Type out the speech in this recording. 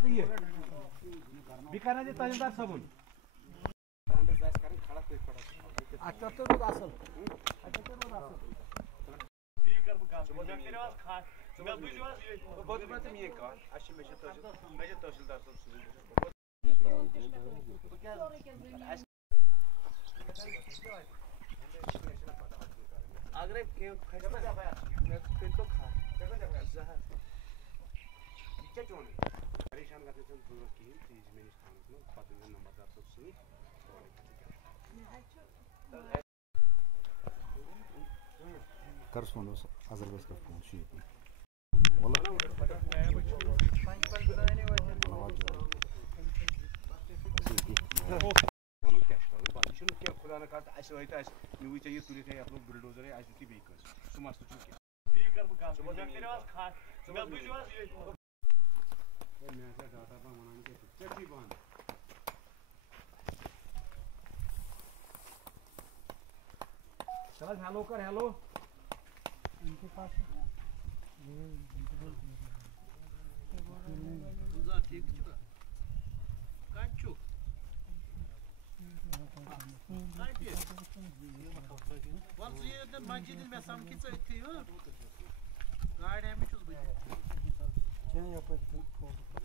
तो ये बिकाना दे तहसीलदार सबून अच्छा तो रोज असल अच्छा तो रोज असल दी कर बगाल मैं तेरेवास खास मैं बुझवास ये बहुत बात में ये का अच्छी मैं तहसीलदार सब अगर के खैर मैं तो खा जहर क्या चोन परेशान करते थे दूर की चीज में निष्ठान में पता नहीं नंबरदार सब सुई correspondence Azerbaycan konuşu yapıyor. Şunu ki Kur'an'a karşı aşağıya taş, nüvite yüzüyle şey yapılıp buldozer aşağıya bir kız. Şu maçta çünkü. Bir kar bu kaldı. Ben terevaaz khas. Ben buçuğaz ye. Ben mesela data ban manani ke. Çekti ban. चल hello कर hello इनके पास गुजा ठीक छुका काचू काटिए once ये मस्जिद में सम की चैती हो गाड़ी में चुस बजे चें या पर